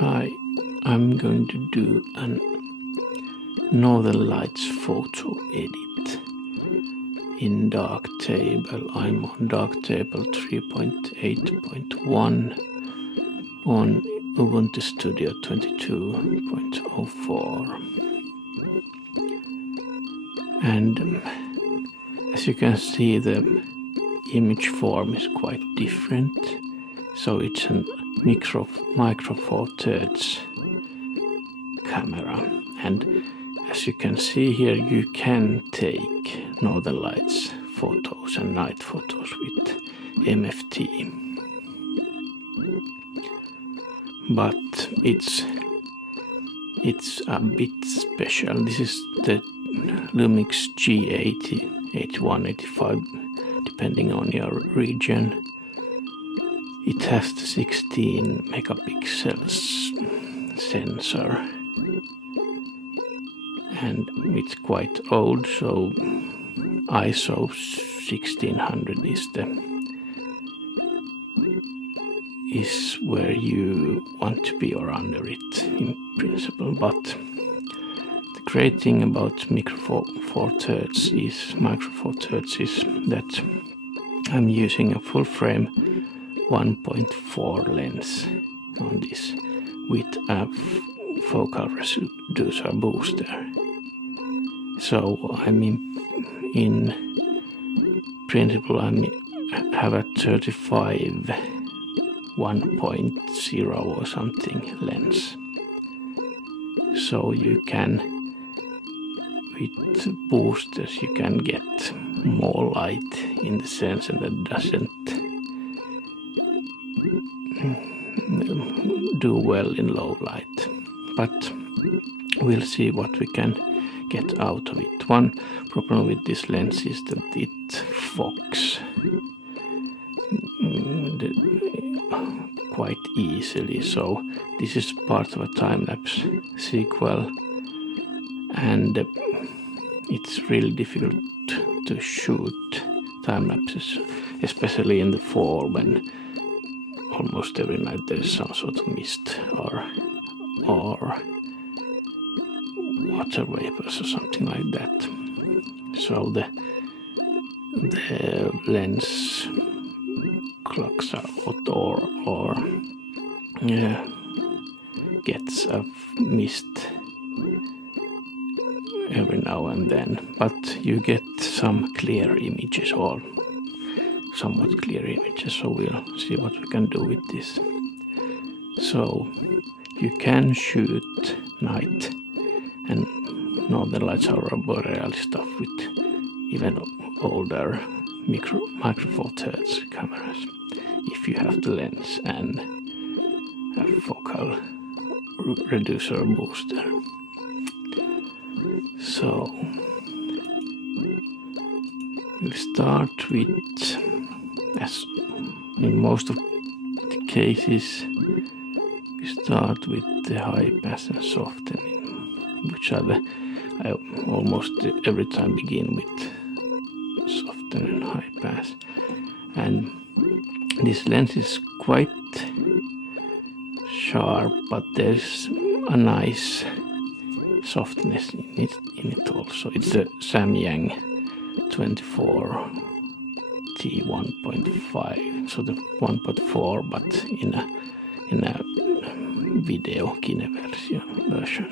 Hi, I'm going to do an Northern Lights photo edit in Darktable. I'm on Darktable 3.8.1 on Ubuntu Studio 22.04. And as you can see, the image form is quite different. So it's a micro four thirds camera, and as you can see here, you can take Northern Lights photos and night photos with MFT, but it's a bit special. This is the Lumix G80, 81, 85, depending on your region. It has the 16 megapixels sensor, and it's quite old, so ISO 1600 is where you want to be, or under it in principle. But the great thing about micro four thirds is that I'm using a full frame 1.4 lens on this with a focal reducer booster. So in principle I have a 35 1.0 or something lens. So you can, with boosters, you can get more light in the sense, and that doesn't do well in low light, but we'll see what we can get out of it. One problem with this lens is that it fogs quite easily, so this is part of a time-lapse sequel, and it's really difficult to shoot time-lapses, especially in the fall when almost every night there is some sort of mist or water vapors or something like that. So the lens clogs out or gets a mist every now and then, but you get some clear images, or somewhat clear images, so we'll see what we can do with this. So you can shoot night and Northern Lights, Aurora Borealis stuff with even older micro four thirds cameras if you have the lens and a focal reducer booster. So we'll start with, as in most of the cases, we start with the Highpass and softening, which are I almost every time begin with soften and Highpass. And this lens is quite sharp, but there's a nice softness in it also. It's a Samyang 24 T 1.5, so the 1.4, but in a video kine version.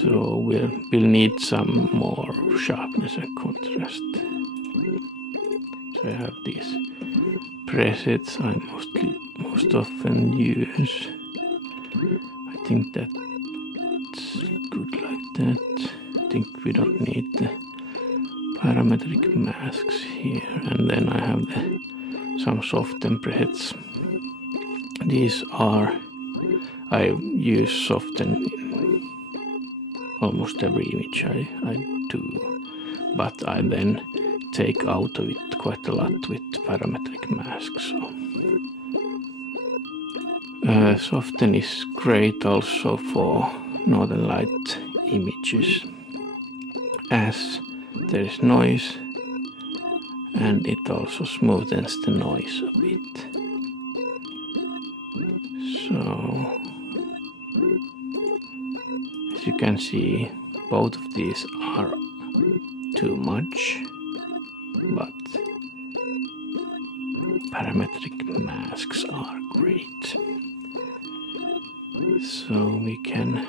So we'll need some more sharpness and contrast. So I have these presets I most often use. I think that's good like that. I think we don't need the parametric masks here. And then I have some soften presets. These are, I use soften in almost every image I do, but I then take out of it quite a lot with parametric masks. So soften is great also for Northern Light images, as there is noise, and it also smoothens the noise a bit. So, as you can see, both of these are too much, but parametric masks are great. So we can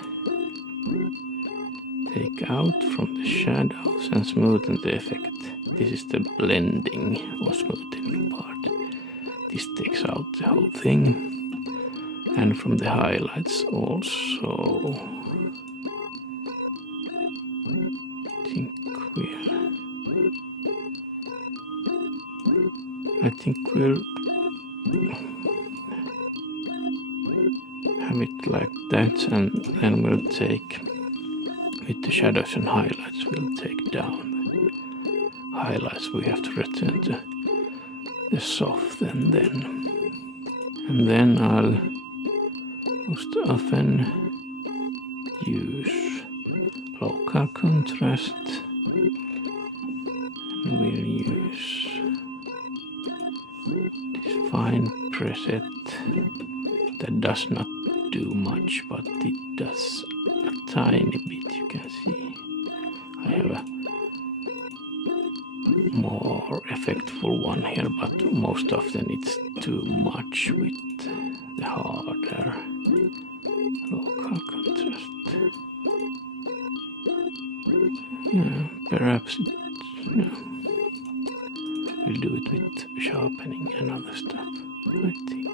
take out from the shadows and smoothen the effect. This is the blending or smoothing part. This takes out the whole thing. And from the highlights also. I think we'll have it like that, and then we'll take, with the shadows and highlights, we'll take down the highlights. We have to return to the soft and then I'll most often use local contrast, and we'll use this fine preset that does not do much, but it does a tiny bit. You can see I have a more effectful one here, but most often it's too much with the harder local contrast. Yeah, perhaps we'll do it with sharpening and other stuff, I think.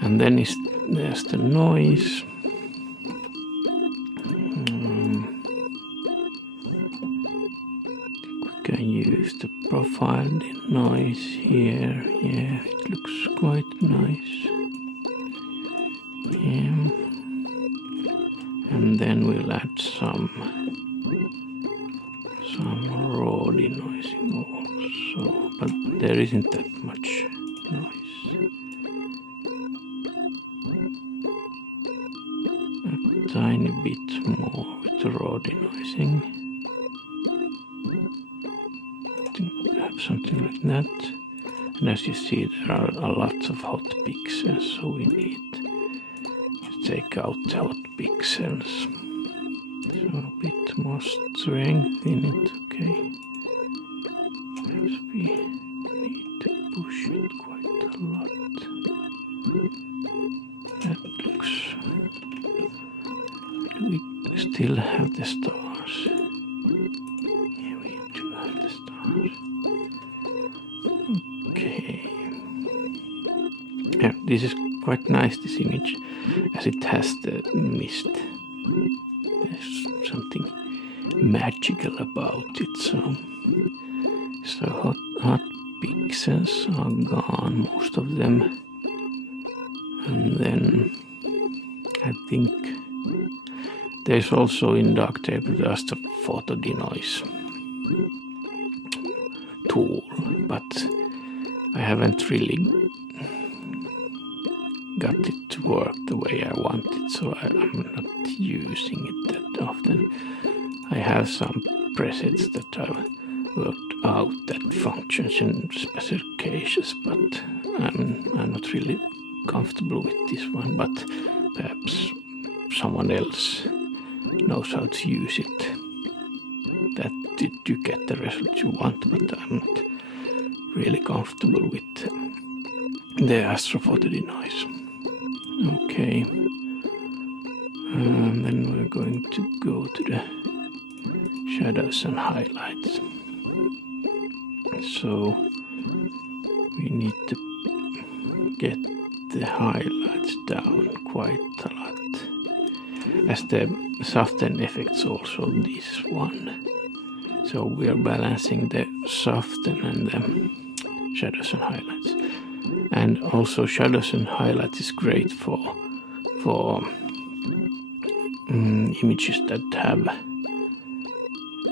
And then there's the noise. We can use the profile denoise here. Yeah, it looks quite nice. Yeah. And then we'll add some raw denoising also, but there isn't that much noise. A tiny bit more with the raw denoising. I think we have something like that. And as you see, there are a lot of hot pixels, so we need to take out the hot pixels. So a bit more strength in it, okay. Perhaps we need to push it quite a lot. That looks... Do we still have the stars? Yeah, we do have the stars. Okay. Yeah, this is quite nice, this image, as it has the mist. There's something magical about it. So hot pixels are gone, most of them. And then I think there's also in Darktable the Astrophoto denoise tool, but I haven't really got it to work the way I want it, so I'm not using it that often. I have some presets that I've worked out that functions in special cases, but I'm not really comfortable with this one, but perhaps someone else knows how to use it, that you get the result you want, but I'm not really comfortable with the Astrophoto denoise. Okay, and then we're going to go to the shadows and highlights. So we need to get the highlights down quite a lot, as the soften effects also this one. So we are balancing the soften and the shadows and highlights. And also shadows and highlights is great for images that have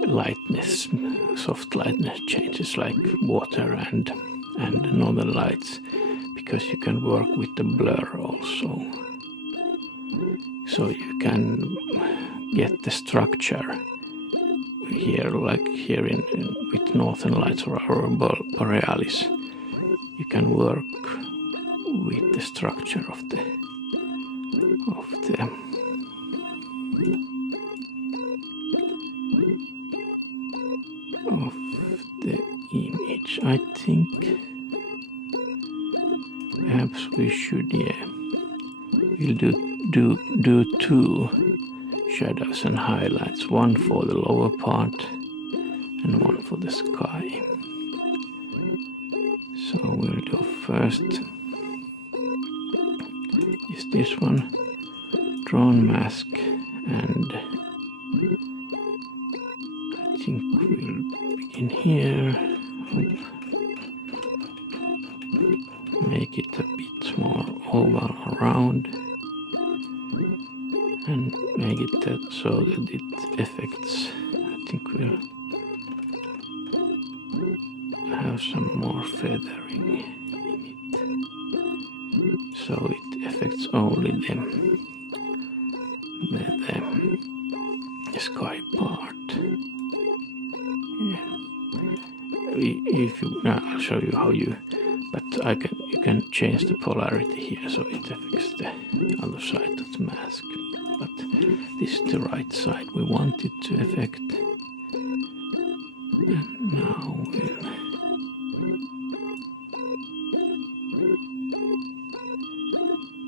lightness, soft lightness changes like water and northern lights, because you can work with the blur also. So you can get the structure here, like here with northern lights or Aurora Borealis. You can work with the structure of the image. I think perhaps we should, we'll do two shadows and highlights, one for the lower part and one for the sky. So we'll do first is this one, drawn mask, and I think we'll begin here. Make it a bit more oval around and make it that so that it affects. I think we'll have some more feathering in it, so it affects only the sky part. If you, I'll show you how you. But you can change the polarity here so it affects the other side of the mask. But this is the right side we want it to affect. And now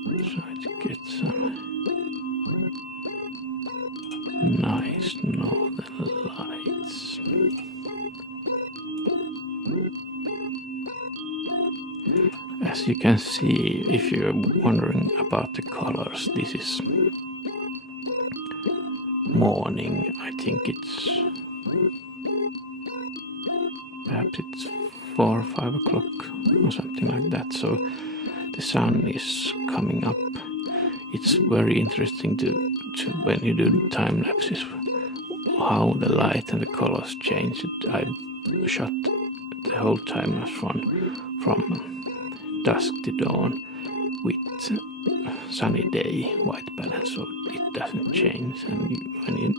we'll try to get some nice northern lights. As you can see, if you're wondering about the colors, this is morning. I think it's perhaps it's 4 or 5 o'clock or something like that. So the sun is coming up. It's very interesting to when you do time lapses how the light and the colors change. I shot the whole time from dusk to dawn with sunny day white balance, so it doesn't change, and when you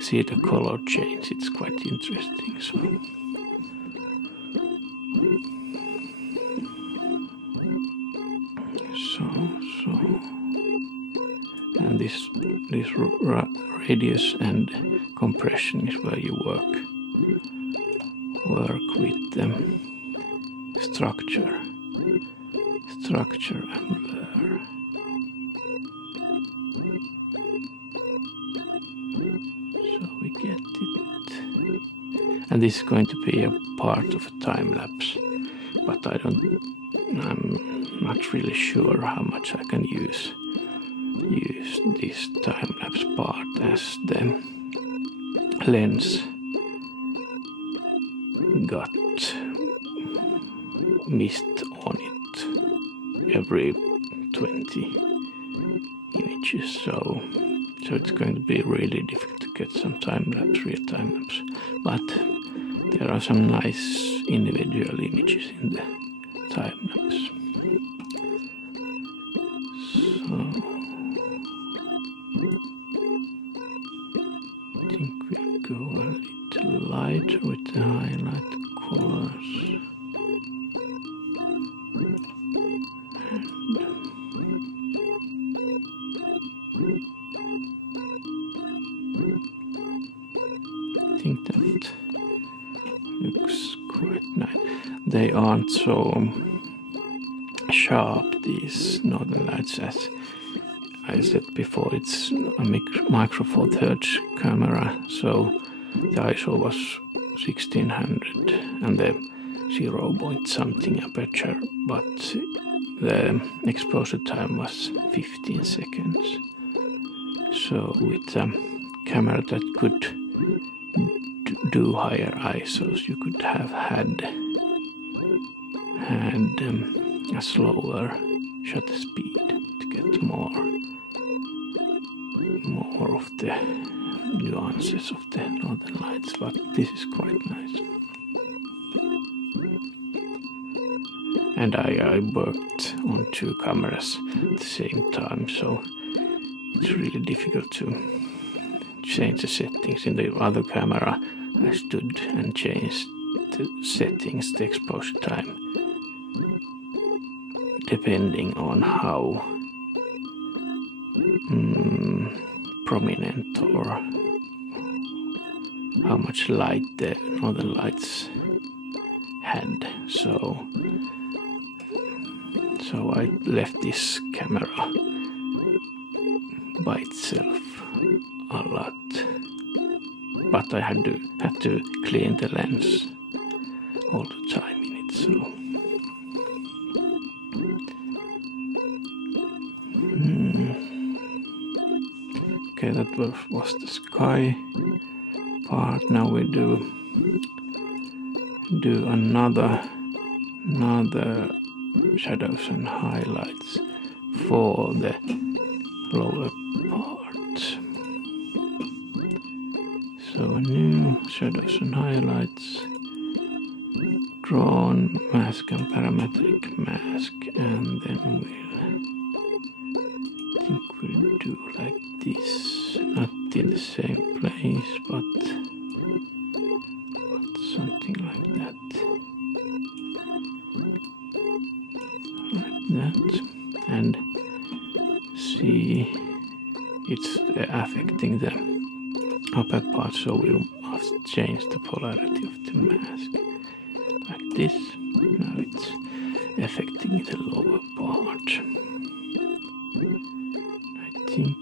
see the color change, it's quite interesting. And this radius and compression is where you work with the structure and blur. So we get it. And this is going to be a part of a time lapse, but I'm not really sure how much I can use this time lapse part, as the lens got mist on it every 20 images, so it's going to be really difficult to get some real time lapse, but there are some nice individual images in the time lapse. So I think we'll go a little lighter with the highlight colors. I think that looks quite nice. They aren't so sharp, these northern lights, as I said before. It's a micro four thirds camera, so the ISO was 1600 and the 0 point something aperture, but the exposure time was 15 seconds. So with a camera that could do higher ISOs, you could have had a slower shutter speed to get more of the nuances of the northern lights, but this is quite nice. And I worked on 2 cameras at the same time, so it's really difficult to change the settings. In the other camera I stood and changed the settings, the exposure time, depending on how prominent or how much light the northern lights had. So I left this camera by itself a lot, but I had to clean the lens all the time in it. So okay, that was the sky part. Now we do another shadows and highlights for the lower part. So a new shadows and highlights, drawn mask and parametric mask, and then we'll do like this, not in the same place, but something like that. And see, it's affecting the upper part, so we must change the polarity of the mask like this. Now it's affecting the lower part. I think,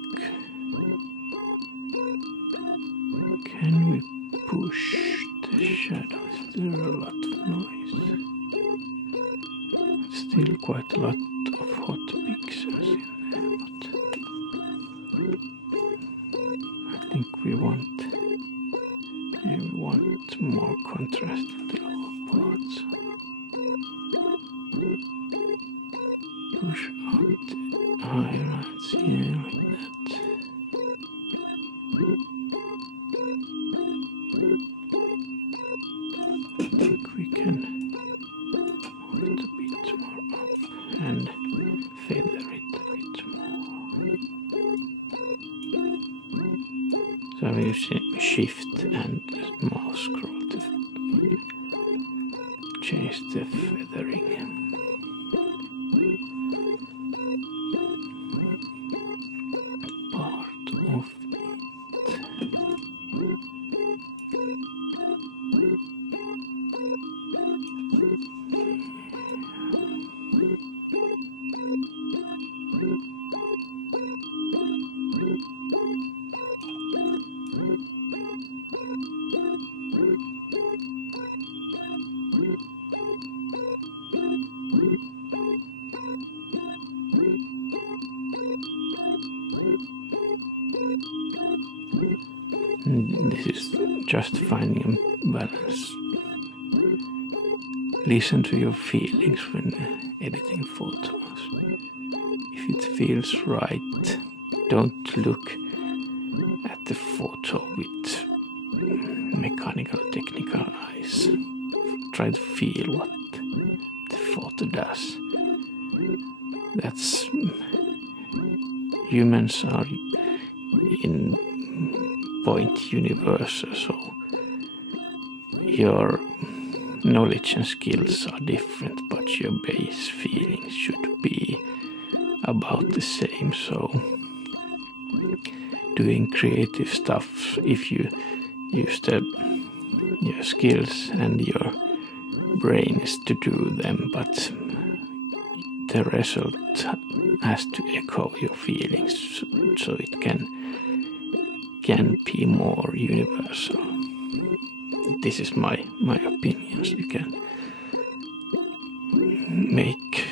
can we push the shadows? There are a lot of noise. Still quite a lot of hot pixels in there, but I think we want more contrast with the lower parts. Push up the highlights here like that. I think we can move it a bit more up and feather it a bit more. So I'm using shift and mouse scroll to change the feathering. Part of it. This is just finding a balance. Listen to your feelings when editing photos. If it feels right, don't look at the photo with mechanical, technical eyes. Try to feel what the photo does. That's humans are in point universal, so your knowledge and skills are different, but your base feelings should be about the same. So doing creative stuff, if you use your skills and your brains to do them, but the result has to echo your feelings, so it can be more universal. This is my opinions. You can make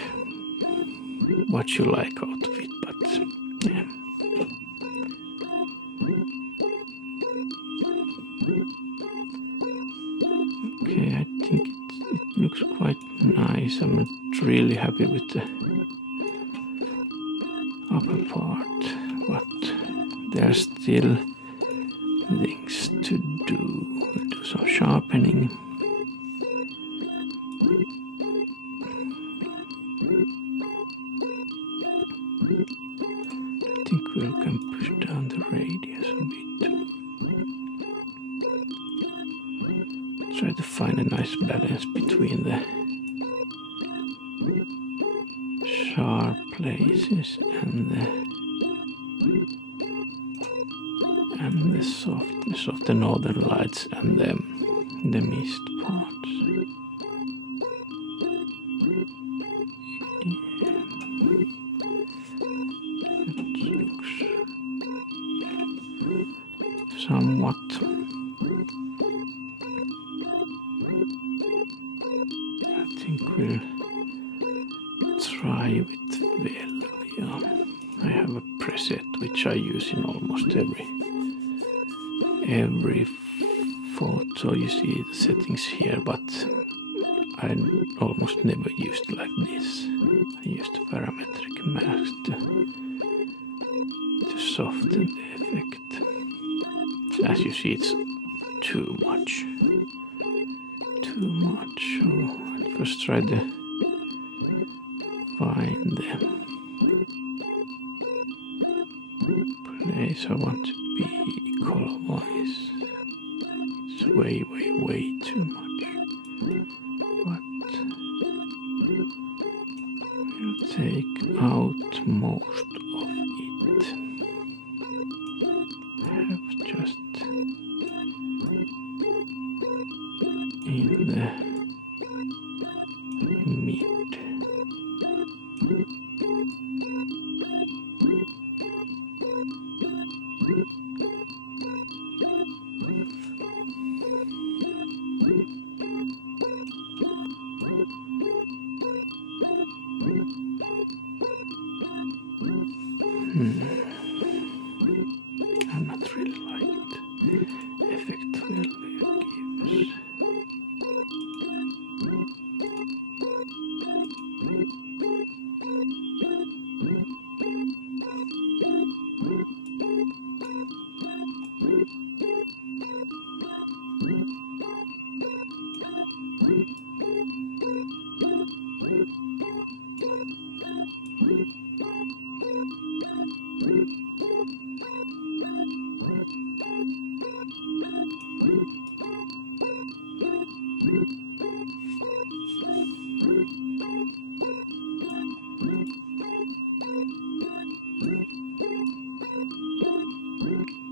what you like out of it, but yeah. Okay, I think it looks quite nice. I'm not really happy with the upper part, but there's still things to do. We'll do some sharpening. I think we can push down the radius a bit. Try to find a nice balance between the sharp places and the softness of the northern lights and the mist parts. It looks somewhat I think we'll try with Velvia. I have a preset which I use in almost every photo. You see the settings here, but I almost never used it like this. I used a parametric mask to soften the effect. As you see, it's too much. So I'll first try to find the place I want to be color-wise. It's way too much. But we'll take out most of it. I have just in the mid. I'm not really liking the effect Velvia gives.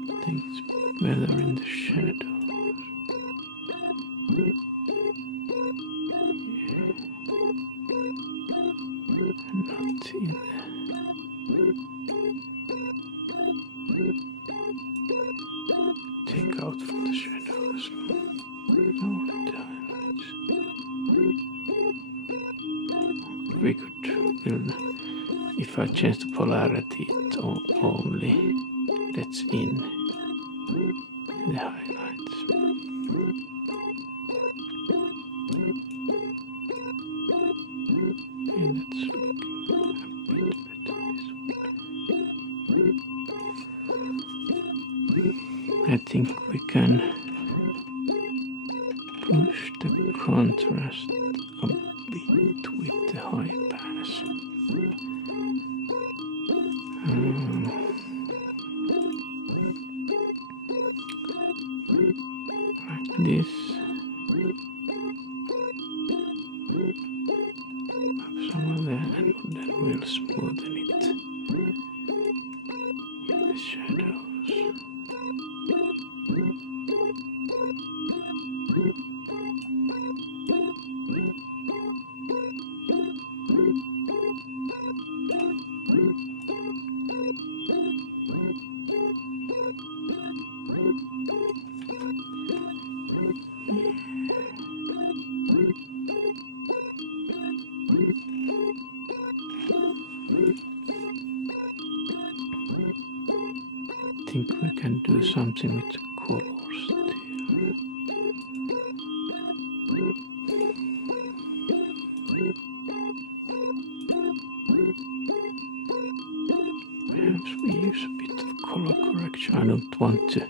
I think it's better in the shadows. Not in take out from the shadows. Only the highlights. We could build, if I change the polarity, it only lets in the highlights. And that's looking a bit better this way. I think we can push the contrast a bit with the Highpass. Like this. Somewhere there, and then we'll smoothen it in the shadows. I think we can do something with the colors still. Perhaps we use a bit of color correction. I don't want to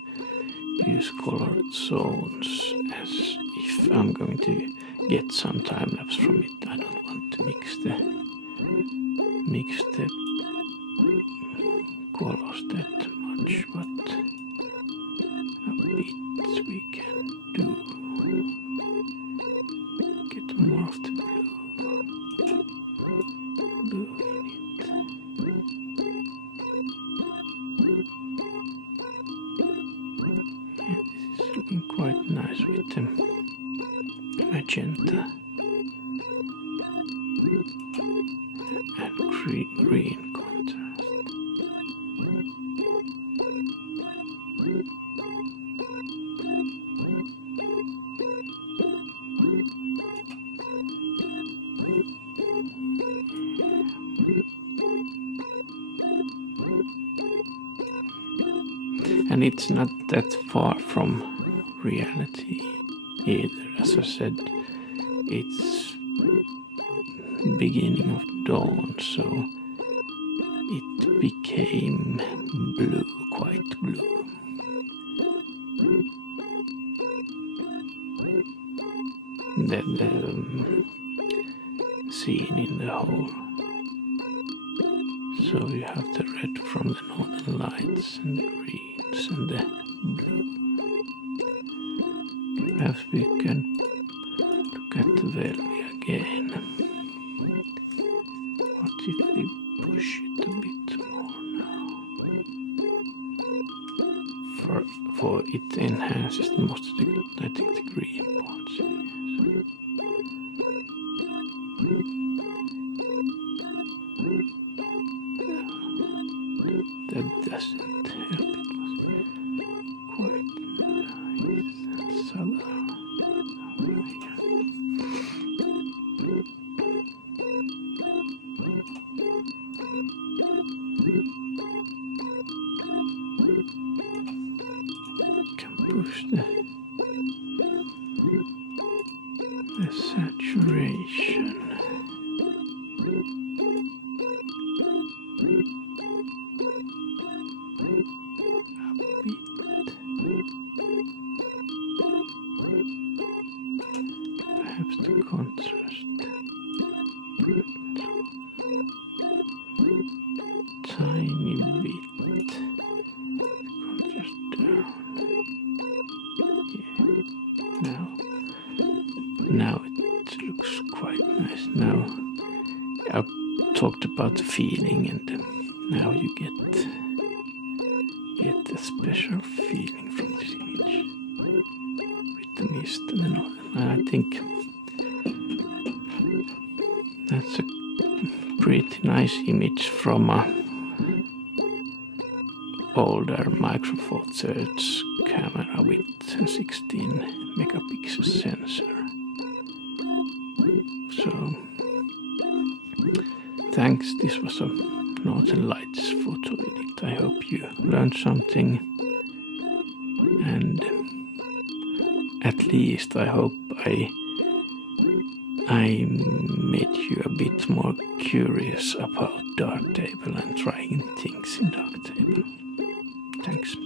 use colored zones as if I'm going to get some time lapse from it. I don't want to mix the colors that much, but a bit we can do. Get more of the blue in with the magenta and green contrast. And it's not that far from reality either. As I said, it's beginning of dawn, so it became blue, quite blue. The scene in the hole. So you have the red from the northern lights and the greens and the blue. Perhaps we can look at the Velvia again. What if we push it a bit more now? For it enhances most of the, I think, the green parts. Yes. That doesn't help. It was quite nice and southern. Can push the saturation. Perhaps the contrast tiny bit. Contrast down. Yeah. Now it looks quite nice. Now I've talked about the feeling, and now you get a special feeling from this image with the mist and the northern. I think that's a pretty nice image from a older Micro Four Thirds camera with a 16 megapixel sensor. So thanks, this was a Northern Lights photo edit. I hope you learned something, and at least I hope I made you a bit more curious about Darktable and trying things in Darktable. Thanks.